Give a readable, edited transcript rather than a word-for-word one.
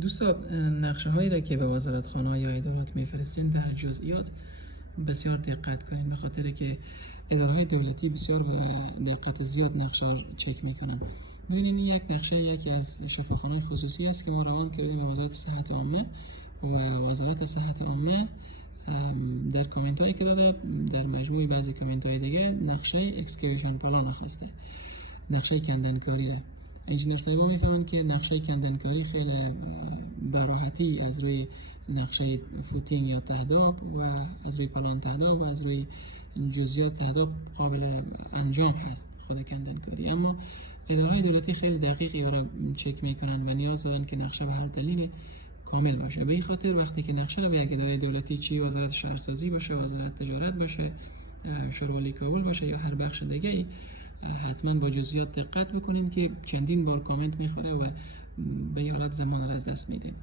دوستا، نقشه هایی را که به وزارتخانه یا ادارات میفرستین در جزئیات بسیار دقت کنین، به خاطر که اداره های دولتی بسیار دقت زیاد نقشه ها چک میکنن. ببینید یک نقشه یکی از شفاخانه خصوصی است که ما روان کردیم به وزارت صحت عامه و وزارت صحت عامه در کامنت هایی که داده، در مجموع بعضی کامنت های دیگه نقشه اکسکیویشن پلان خواسته، نقشه کندنکاری را. انجینیر صاحبا میفهمن که نقشه کندنکاری خیلی به راحتی از روی نقشه فوتینگ یا تهداب و از روی پلان تهداب و از روی جزئیات تهداب قابل انجام هست خود کندنکاری، اما اداره‌های دولتی خیلی دقیق را چک میکنن و نیاز دارن که نقشه به هر دلیل کامل باشه. به این خاطر وقتی که نقشه رو به یک اداره دولتی، چی وزارت شهرسازی باشه، وزارت تجارت باشه، شورولی کابل باشه یا هر بخش دیگه، حتما با جزئیات دقت بکنین که چندین بار کامنت میخوره و به این حالت زمان را از دست میدیم.